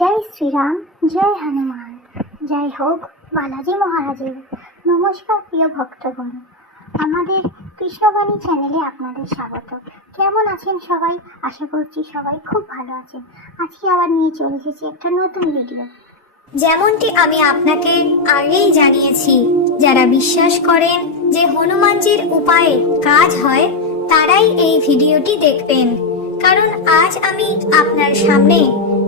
জয় শ্রীরাম, জয় হনুমান। জয় হোক, বালাজি মহারাজের নমস্কার প্রিয় ভক্তগণ, আমাদের কৃষ্ণবাণী চ্যানেলে আপনাদের স্বাগত। কেমন আছেন সবাই? আশা করছি সবাই খুব ভালো আছেন। আজকে আবার নিয়ে চলে এসেছি একটা নতুন ভিডিও যেমনটি আমি আপনাকে আগেই জানিয়েছি, যারা বিশ্বাস করেন যে হনুমানজির উপায়ে কাজ হয়, তারাই এই ভিডিওটি দেখবেন। কারণ আজ আমি আপনার সামনে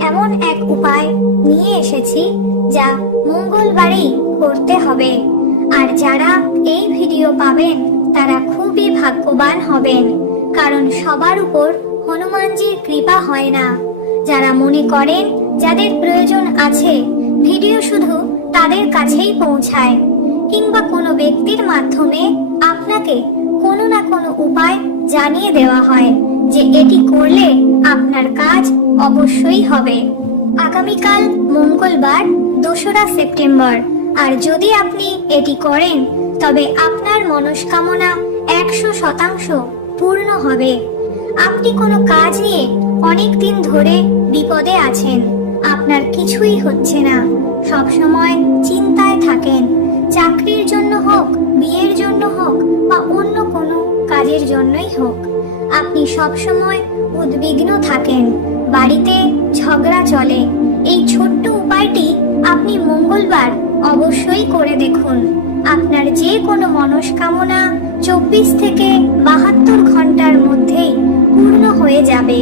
এমন এক উপায় নিয়ে এসেছি যা মঙ্গলবারেই করতে হবে। আর যারা এই ভিডিও পাবেন, তারা খুবই ভাগ্যবান হবেন। কারণ সবার উপর হনুমানজির কৃপা হয় না। যারা মনে করেন যাদের প্রয়োজন আছে, ভিডিও শুধু তাদের কাছেই পৌঁছায়। কিংবা কোনো ব্যক্তির মাধ্যমে আপনাকে কোনো না কোনো উপায় জানিয়ে দেওয়া হয়। যে এটি করলে আপনার কাজ অবশ্যই হবে। আগামীকাল মঙ্গলবার, দোসরা সেপ্টেম্বর। আর যদি আপনি এটি করেন, তবে আপনার মনস্কামনা একশো শতাংশ পূর্ণ হবে। আপনি কোনো কাজ নিয়ে অনেক দিন ধরে বিপদে আছেন। আপনার কিছুই হচ্ছে না। সব সময় চিন্তায় থাকেন। চাকরির জন্য হোক, বিয়ের জন্য হোক, বা অন্য কোনো কাজের জন্যই হোক। আপনি সব সময় উদ্বিগ্ন থাকেন, বাড়িতে ঝগড়া চলে। এই ছোট্ট উপায়টি আপনি মঙ্গলবার অবশ্যই করে দেখুন। আপনার যে কোনো মনস্কামনা চব্বিশ থেকে বাহাত্তর ঘণ্টার মধ্যেই পূর্ণ হয়ে যাবে।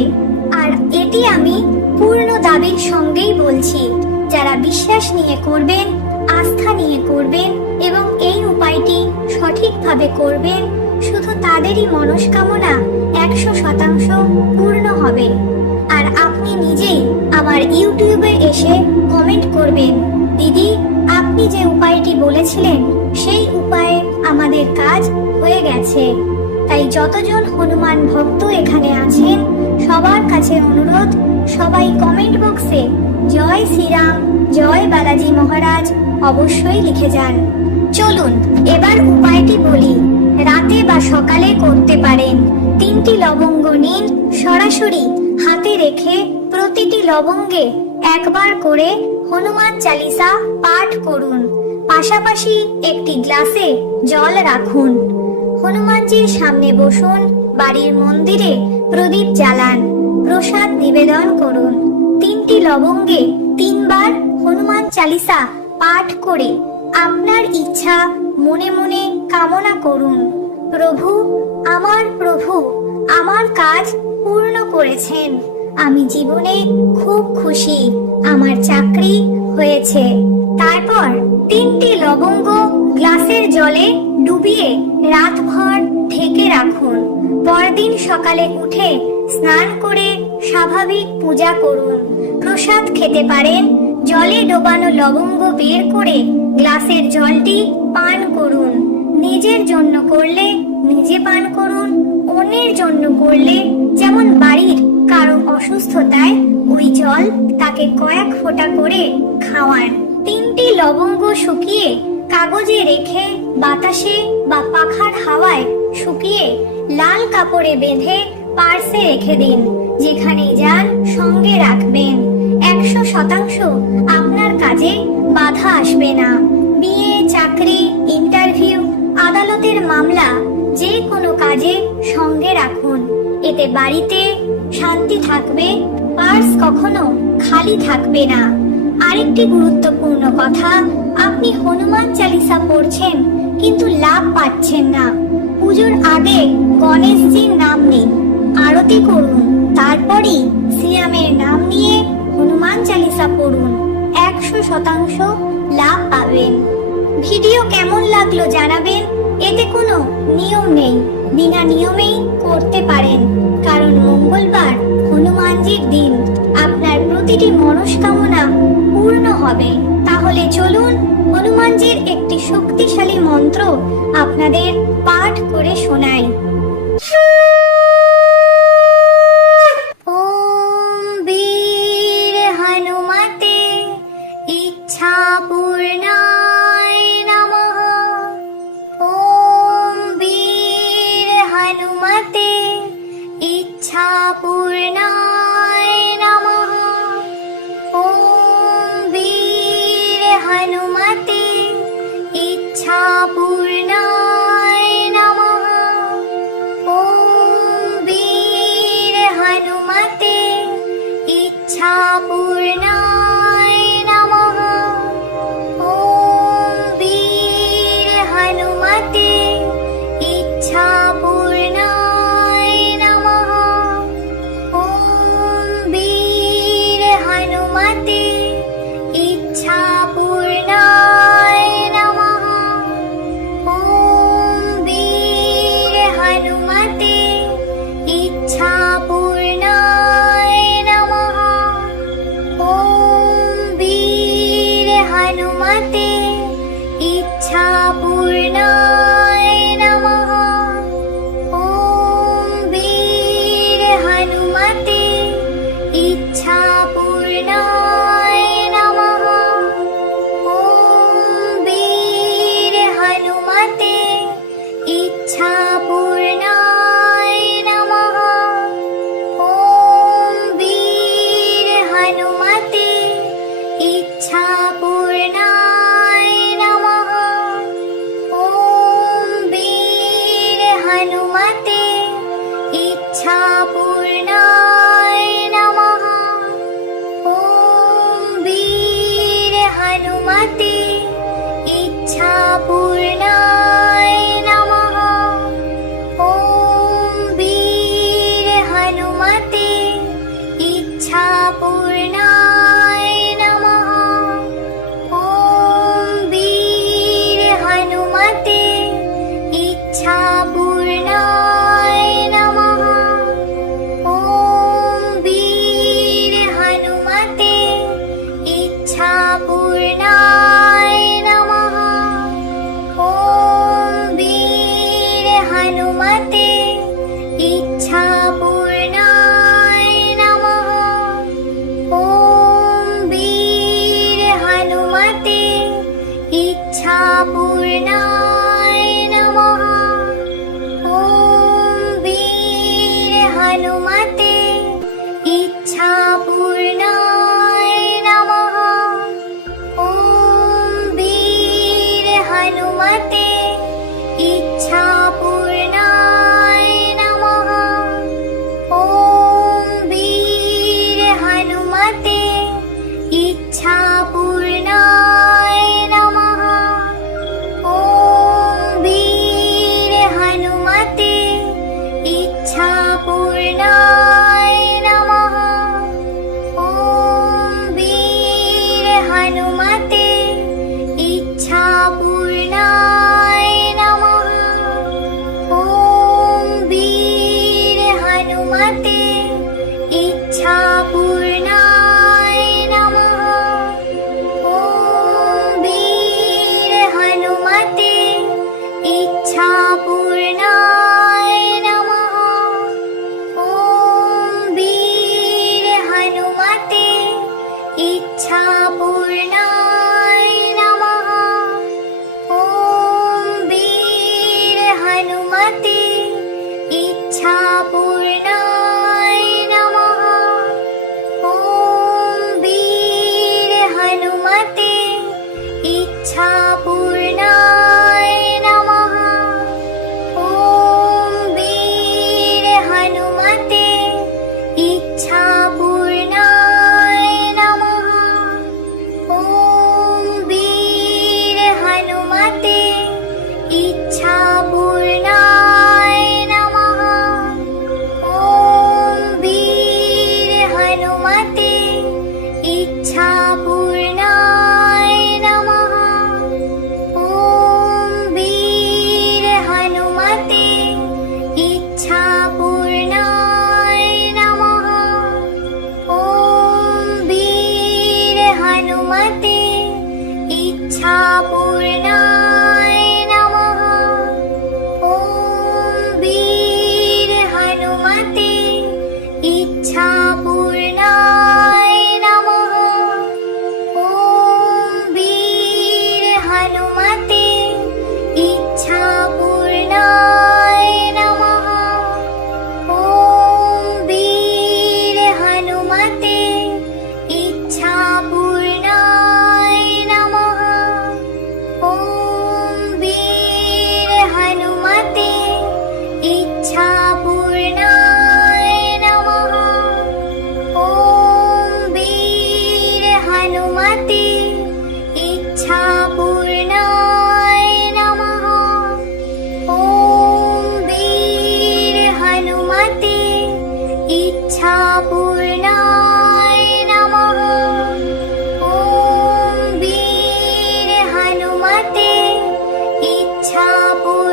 আর এটি আমি পূর্ণ দাবির সঙ্গেই বলছি, যারা বিশ্বাস নিয়ে করবেন, আস্থা নিয়ে করবেন এবং এই উপায়টি সঠিকভাবে করবেন, শুধু তাদেরই মনস্কামনা একশো শতাংশ পূর্ণ হবে। আর আপনি নিজেই আমার ইউটিউবে এসে কমেন্ট করবেন, দিদি, আপনি যে উপায়টি বলেছিলেন, সেই উপায়ে আমাদের কাজ হয়ে গেছে। তাই যতজন হনুমান ভক্ত এখানে আছেন, সবার কাছে অনুরোধ, সবাই কমেন্ট বক্সে জয় শ্রীরাম, জয় বালাজি মহারাজ অবশ্যই লিখে যান। চলুন, এবার উপায়টি বলি। রাতে বা সকালে করতে পারেন। সরাসরি হাতে রেখে প্রতিটি লবঙ্গে একবার করে হনুমান চালিসা পাঠ করুন। পাশাপাশি একটি গ্লাসে জল রাখুন। হনুমানজির সামনে বসুন, বাড়ির মন্দিরে প্রদীপ জ্বালান, প্রসাদ নিবেদন করুন। তিনটি লবঙ্গে তিনবার হনুমান চালিসা পাঠ করে আপনার ইচ্ছা মনে মনে কামনা করুন। প্রভু, আমার প্রভু, আমার কাজ পূর্ণ করেছেন। আমি জীবনে খুব খুশি, আমার চাকরি হয়েছে। তারপর তিনটি লবঙ্গ গ্লাসের জলে ডুবিয়ে রাতভর ঢেকে রাখুন। পরদিন সকালে উঠে স্নান করে স্বাভাবিক পূজা করুন। প্রসাদ খেতে পারেন, জলে ডোবানো লবঙ্গ বের করে গ্লাসের জলটি পান করুন। নিজের জন্য করলে নিজে পান করুন, অন্যের জন্য করলে যেমন বাড়ির কারও অসুস্থতায় ওই জল তাকে কয়েক ফোঁটা করে খাওয়ান তিনটি লবঙ্গ শুকিয়ে কাগজে রেখে বাতাসে বা পাখার হাওয়ায় শুকিয়ে লাল কাপড়ে বেঁধে পার্সে রেখে দিন, যেখানে যান সঙ্গে রাখবেন। একশো শতাংশ আপনার কাজে বাধা আসবে না। বিয়ে, চাকরি, ইন্টারভিউ, আদালতের মামলা যে কোনো কাজে সঙ্গে রাখুন। এতে বাড়িতে শান্তি থাকবে, পার্স কখনো খালি থাকবে না। আরেকটি গুরুত্বপূর্ণ কথা, আপনি হনুমান চালিসা পড়ছেন, কিন্তু লাভ পাচ্ছেন না। পুজোর আগে গণেশজির নাম নিন, আরতি করুন, তারপরই শ্রীরামের নাম নিয়ে হনুমান চালিসা পড়ুন। একশো শতাংশ লাভ পাবেন। ভিডিও কেমন লাগল জানাবেন? কোনো নিয়ম নেই। বিনা নিয়মেই করতে পারেন। কারণ মঙ্গলবার হনুমানজির দিন। আপনার প্রতিটি মনস্কামনা পূর্ণ হবে। তাহলে চলুন হনুমানজির একটি শক্তিশালী মন্ত্র আপনাদের পাঠ করে শোনাই। हनुमते इच्छा पूर्णा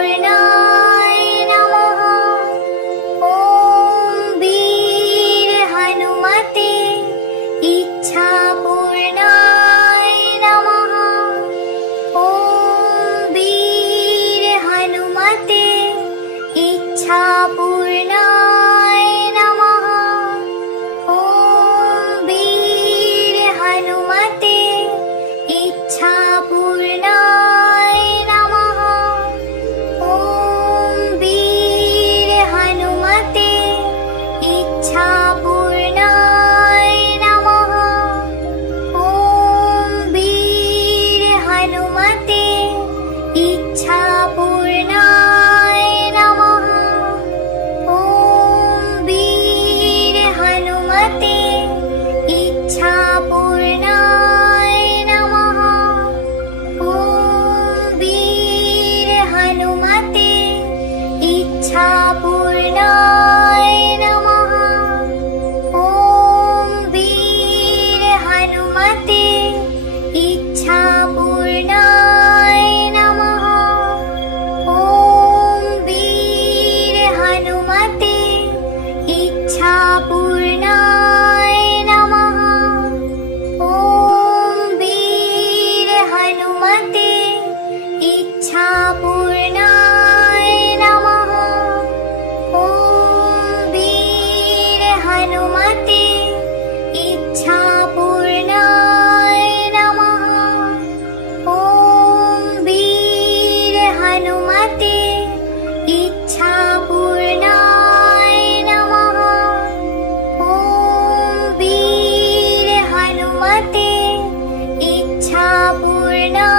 Lorena. 它不 पूर्ण